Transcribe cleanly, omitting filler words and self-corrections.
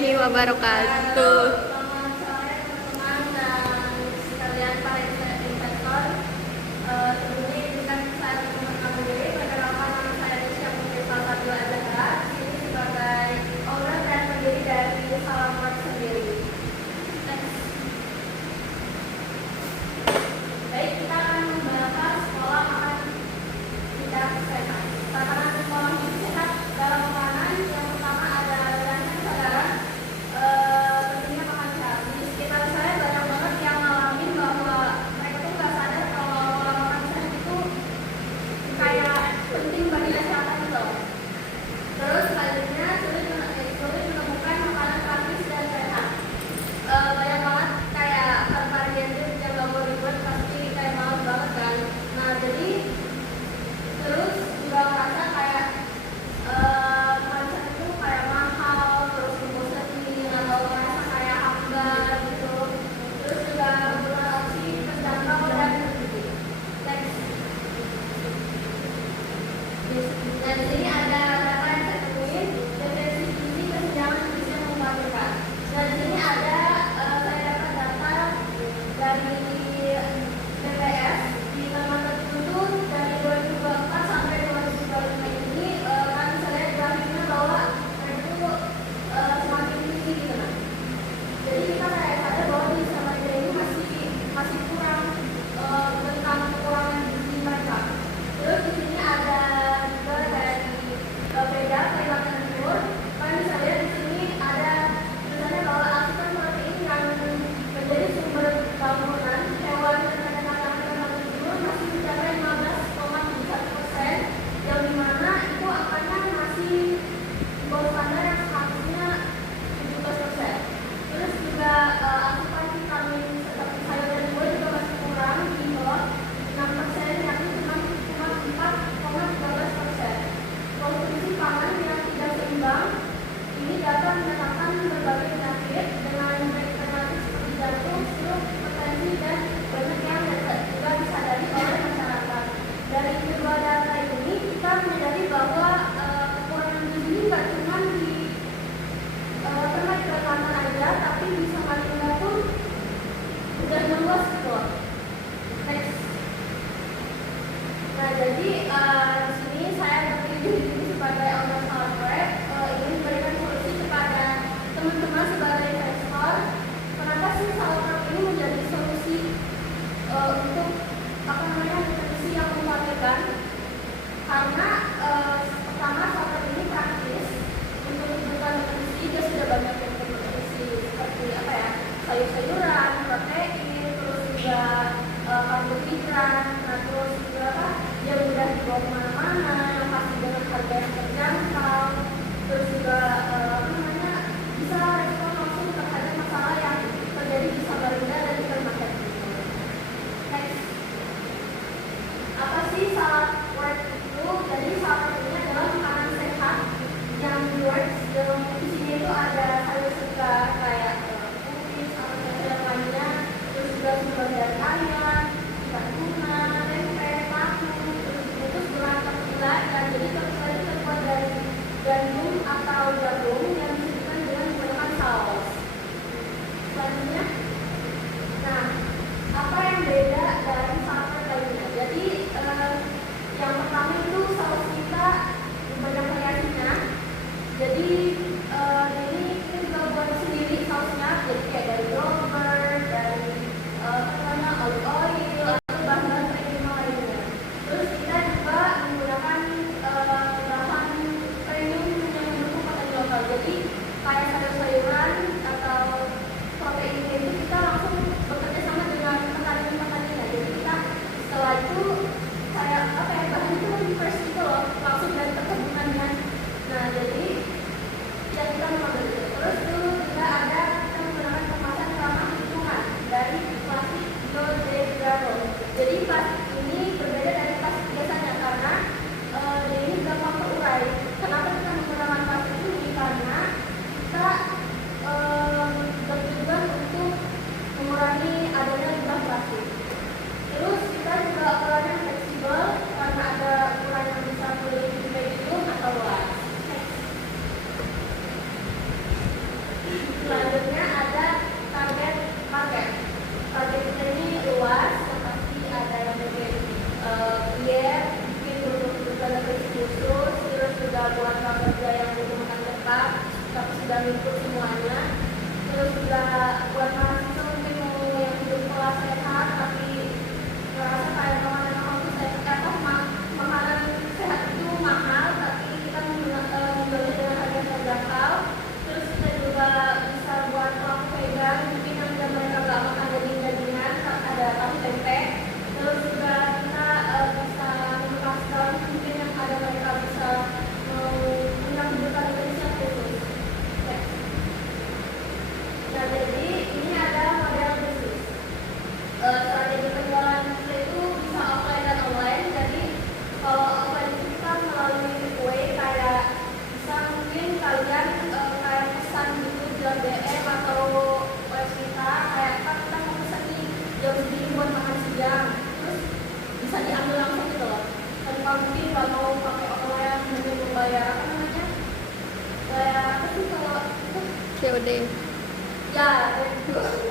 warahmatullahi wabarakatuh. Selamat sore teman-teman dan sekalian para investor. Sebelumnya izinkan saya memperkenalkan diri. Perkenalkan, nama saya Nisha Putri Fadila Azhara. Ini sebagai owner dan pendiri dari Salamart sendiri. Next. Baik, kita akan membahas pola makan tidak sehat. Tatanan pola hidup sehat dalam makanan yang pertama ada rancangan kesadaran. Tentunya makan sehat. Di sekitar saya banyak banget yang ngalamin bahwa mereka tuh nggak sadar kalau pola makan sehat itu kayak penting bagi kesehatan gitu. Terus selanjutnya sulit menemukan makanan praktis dan sehat. Banyak banget kayak varian yang gak mau dibuat pasti kayak malas banget kan. Nah jadi terus juga merasa kayak konsep itu kayak mahal, terus membosankan atau merasa kayak hambar gitu. Terus juga menggunakan opsi terjangkau dan bergizi. Next. Dan di sini ada data yang saya temuin, definisi gizi kesenjangan gizi yang membahagiakan. Dan di sini ada saya dapat data dari BPS di Kalimantan Timur dari 2024 sampai 2025 ini kan bisa lihat grafiknya bahwa mereka itu semakin tinggi gitu kan. Jadi kita kayak sadar bahwa di Samarinda ini masih kurang tentang kekurangan gizi mereka. Terus di sini ada juga dari beda Kalimantan Timur. Kalian bisa lihat di sini ada tulisannya bahwa asupan protein yang menjadi sumber bangunan hewan ternak Kalimantan Timur masih mencapai 15,71%, yang dimana itu angkanya masih di bawah standar yang seharusnya 17%. Terus juga asupan vitamin seperti sayur dan buah juga masih kurang di bawah 6%, yakni cuma 4,13%. Konsumsi pangan yang tidak seimbang ini dapat mendatangkan berbagai penyakit dengan penyakit seperti jantung, stroke, hipertensi, dan banyak yang juga disadari oleh masyarakat. Dari kedua data ini kita menyadari bahwa kekurangan gizi ini nggak cuma di pernah di Kalimantan aja, tapi di Samarinda pun udah meluas gitu. Next. Nah jadi di sini saya berpikir diri sebagai owner Salamart ingin memberikan solusi kepada teman-teman sebagai investor. Kenapa sih Salamart ini menjadi solusi untuk nutrisi yang membahagiakan? Karena pertama Salamart ini praktis untuk kebutuhan nutrisi. Dia sudah banyak nutrisi seperti sayur-sayuran, protein, terus juga karbohidrat, nah terus juga dia mudah dibawa kemana-mana, yang pasti dengan harga yang terjangkau, terus juga bisa respon langsung terhadap masalah yang terjadi di Samarinda dan di Kalimantan Timur. Next. Apa sih Salamart itu? Jadi khusus, terus juga buat pekerja yang butuh makan cepat tapi sudah ngikut semuanya, terus juga buat mahasiswa mungkin mau yang hidup pola sehat tapi merasa kayak makanan itu sehat makanan sehat itu mahal tapi kita membeli dengan harga terjangkau. Terus kita juga bisa buat pelaku vegan mungkin yang mereka nggak makan daging-dagingan, ada tahu tempe. Terus juga kita bisa memperhatikan mungkin yang ada mereka bisa punya kebutuhan nutrisi yang khusus. Oke. Nah jadi ini ada model bisnis. Strategi penjualan kita itu bisa offline dan online. Jadi kalau offline itu kita melalui way kayak bisa mungkin kalian kayak pesan gitu di DM atau web kita kayak kita mau pesan nih jam segini buat makan siang, terus bisa diambil langsung gitu loh tanpa mungkin nggak mau pakai online mungkin membayar apa namanya bayar apa sih kalau itu COD. ya